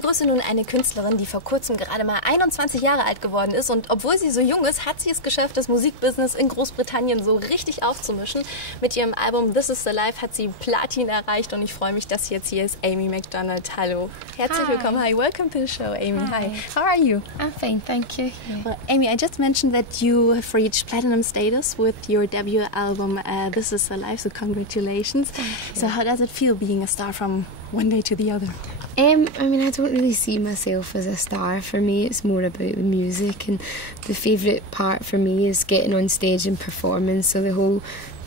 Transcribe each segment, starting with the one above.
begrüße nun eine Künstlerin, die vor kurzem gerade mal 21 Jahre alt geworden ist und obwohl sie so jung ist, hat sie es geschafft, das Musikbusiness in Großbritannien so richtig aufzumischen. Mit ihrem Album This Is The Life hat sie Platin erreicht und ich freue mich, dass sie jetzt hier ist. Amy Macdonald, hallo. Herzlich willkommen. Hi, welcome to the show, Amy. Hi. How are you? I'm fine, thank you. Yeah. Well, Amy, I just mentioned that you have reached platinum status with your debut album This Is The Life, so congratulations. So how does it feel being a star from one day to the other? I mean, I don't really see myself as a star. For me, it's more about the music, and the favourite part for me is getting on stage and performing, so the whole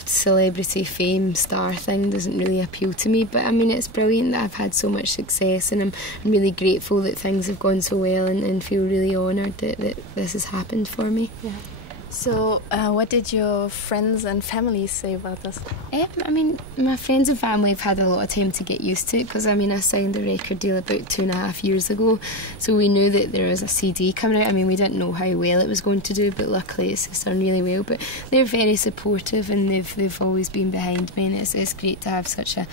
celebrity fame star thing doesn't really appeal to me. But I mean, it's brilliant that I've had so much success, and I'm really grateful that things have gone so well, and feel really honoured that this has happened for me. Yeah. So, what did your friends and family say about this? I mean, my friends and family have had a lot of time to get used to it because, I mean, I signed a record deal about 2.5 years ago, so we knew that there was a CD coming out. I mean, we didn't know how well it was going to do, but luckily it's done really well. But they're very supportive, and they've always been behind me, and it's great to have such a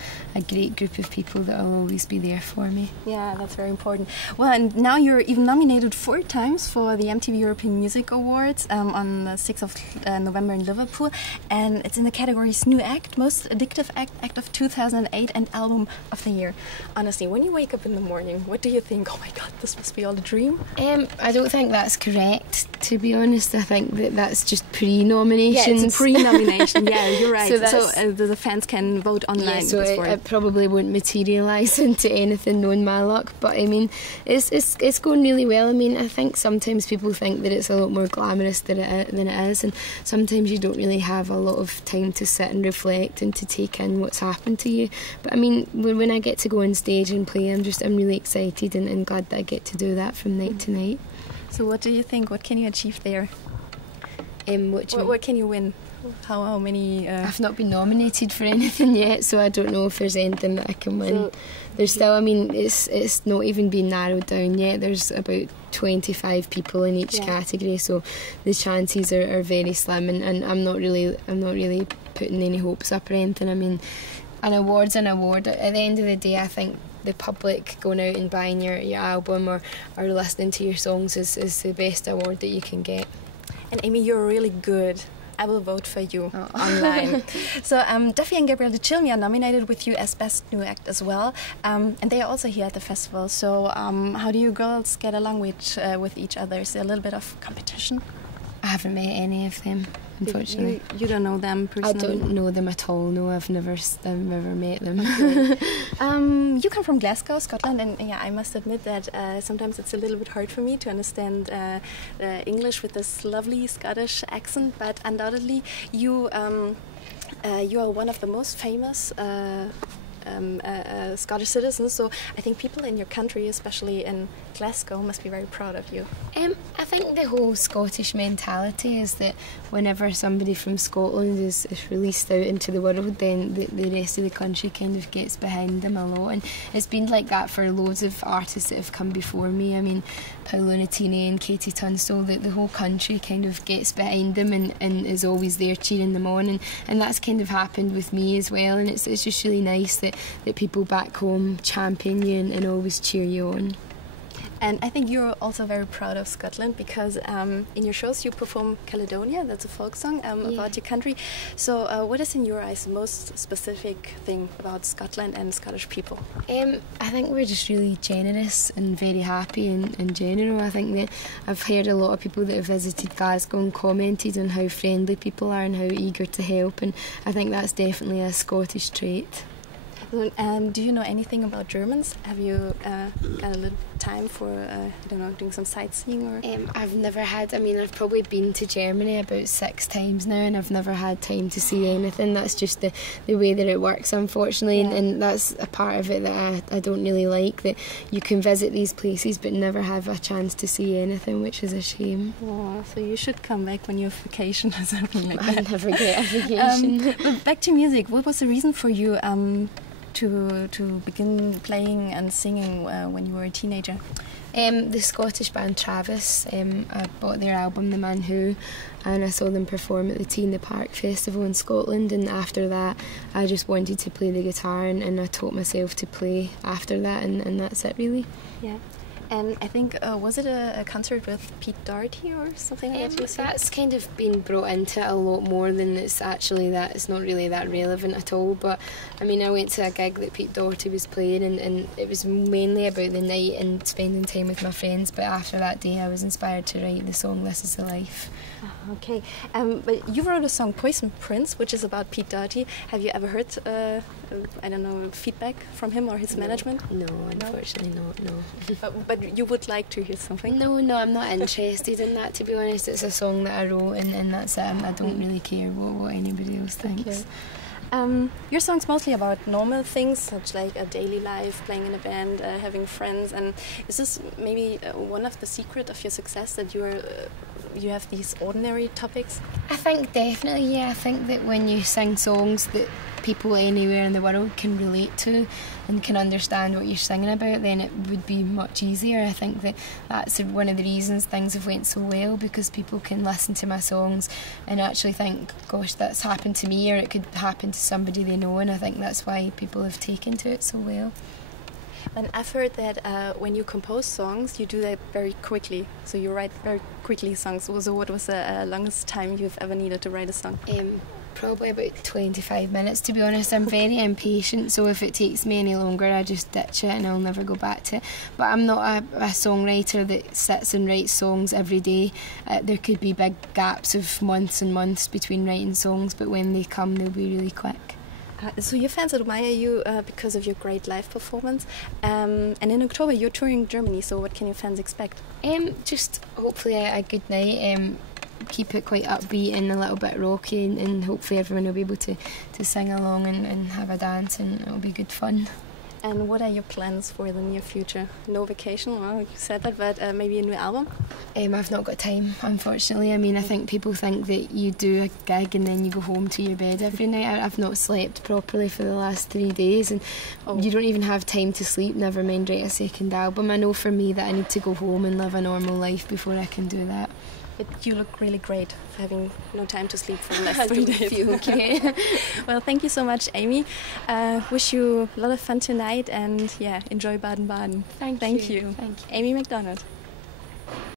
great group of people that will always be there for me. Yeah, that's very important. Well, and now you're even nominated 4 times for the MTV European Music Awards on the 6th of November in Liverpool, and it's in the categories New Act, Most Addictive Act of 2008 and Album of the Year. Honestly, when you wake up in the morning, what do you think? Oh my god, this must be all a dream? I don't think that's correct, to be honest. I think that's just pre-nomination. Yeah, it's a pre-nomination. Yeah, you're right. So the fans can vote online. Yeah, so it probably won't materialise into anything knowing my luck, but I mean, it's going really well. I mean, I think sometimes people think that it's a lot more glamorous than it is, and sometimes you don't really have a lot of time to sit and reflect and to take in what's happened to you. But I mean, when I get to go on stage and play, I'm really excited and glad that I get to do that from night to night. So what do you think? What can you achieve there? What can you win? How many? I've not been nominated for anything yet, so I don't know if there's anything that I can win. So there's still, I mean, it's not even been narrowed down yet. There's about 25 people in each category, so the chances are very slim, and I'm not really putting any hopes up or anything. I mean, an award's an award. At the end of the day, I think the public going out and buying your album or listening to your songs is the best award that you can get. And Amy, you're really good. I will vote for you online. So Duffy and Gabrielle DeChilmi are nominated with you as Best New Act as well, and they are also here at the festival. So how do you girls get along with each other? Is there a little bit of competition? I haven't met any of them, unfortunately. You don't know them personally? I don't know them at all. No, I've never met them. Okay. You come from Glasgow, Scotland, and yeah, I must admit that sometimes it's a little bit hard for me to understand English with this lovely Scottish accent. But undoubtedly, you are one of the most famous Scottish citizens, so I think people in your country, especially in Glasgow, must be very proud of you. I think the whole Scottish mentality is that whenever somebody from Scotland is released out into the world, then the rest of the country kind of gets behind them a lot, and it's been like that for loads of artists that have come before me. I mean, Paolo Nutini and Katie Tunstall, the whole country kind of gets behind them and is always there cheering them on, and that's kind of happened with me as well, and it's just really nice that people back home champion you and always cheer you on. And I think you're also very proud of Scotland because in your shows you perform Caledonia, that's a folk song about your country. So what is in your eyes the most specific thing about Scotland and Scottish people? I think we're just really generous and very happy in general. I think that I've heard a lot of people that have visited Glasgow and commented on how friendly people are and how eager to help, and I think that's definitely a Scottish trait. Do you know anything about Germans? Have you got a little time for, I don't know, doing some sightseeing? Or? I've never had, I mean, I've probably been to Germany about 6 times now, and I've never had time to see anything. That's just the way that it works, unfortunately, and that's a part of it that I don't really like, that you can visit these places but never have a chance to see anything, which is a shame. Oh, so you should come back when you have vacation or something like that. I never get a vacation. But back to music, what was the reason for you to begin playing and singing when you were a teenager? The Scottish band Travis. I bought their album The Man Who, and I saw them perform at the Tea in the Park Festival in Scotland, and after that I just wanted to play the guitar, and I taught myself to play after that, and that's it really. Yeah. And I think, was it a concert with Pete Doherty or something like that? That's kind of been brought into it a lot more than it's actually that. It's not really that relevant at all. But I mean, I went to a gig that Pete Doherty was playing, and it was mainly about the night and spending time with my friends. But after that day, I was inspired to write the song "This Is the Life." Okay, but you wrote a song "Poison Prince," which is about Pete Doherty. Have you ever heard, I don't know, feedback from him or his management? No, unfortunately not. No. But you would like to hear something? No, I'm not interested in that, to be honest. It's a song that I wrote, and that's it. I don't really care what anybody else thinks. Okay. Your song's mostly about normal things, such like a daily life, playing in a band, having friends. And is this maybe one of the secret of your success, that you have these ordinary topics? I think definitely, yeah. I think that when you sing songs that people anywhere in the world can relate to and can understand what you're singing about, then it would be much easier. I think that that's one of the reasons things have went so well, because people can listen to my songs and actually think, gosh, that's happened to me, or it could happen to somebody they know, and I think that's why people have taken to it so well. And I've heard that when you compose songs, you do that very quickly. So you write very quickly songs. So what was the longest time you've ever needed to write a song? Probably about 25 minutes, to be honest. I'm very impatient, so if it takes me any longer, I just ditch it and I'll never go back to it. But I'm not a songwriter that sits and writes songs every day. There could be big gaps of months and months between writing songs, but when they come, they'll be really quick. So your fans admire you because of your great live performance, and in October you're touring Germany, so what can your fans expect? Just hopefully a good night, keep it quite upbeat and a little bit rocky, and hopefully everyone will be able to sing along and have a dance, and it'll be good fun. And what are your plans for the near future? No vacation, well, you said that, but maybe a new album? I've not got time, unfortunately. I mean, I think people think that you do a gig and then you go home to your bed every night. I've not slept properly for the last 3 days, and you don't even have time to sleep, never mind write a second album. I know for me that I need to go home and live a normal life before I can do that. But you look really great for having no time to sleep for the last 3 days. Okay. Well, thank you so much, Amy. Wish you a lot of fun tonight, and yeah, enjoy Baden-Baden. Thank you. Amy Macdonald.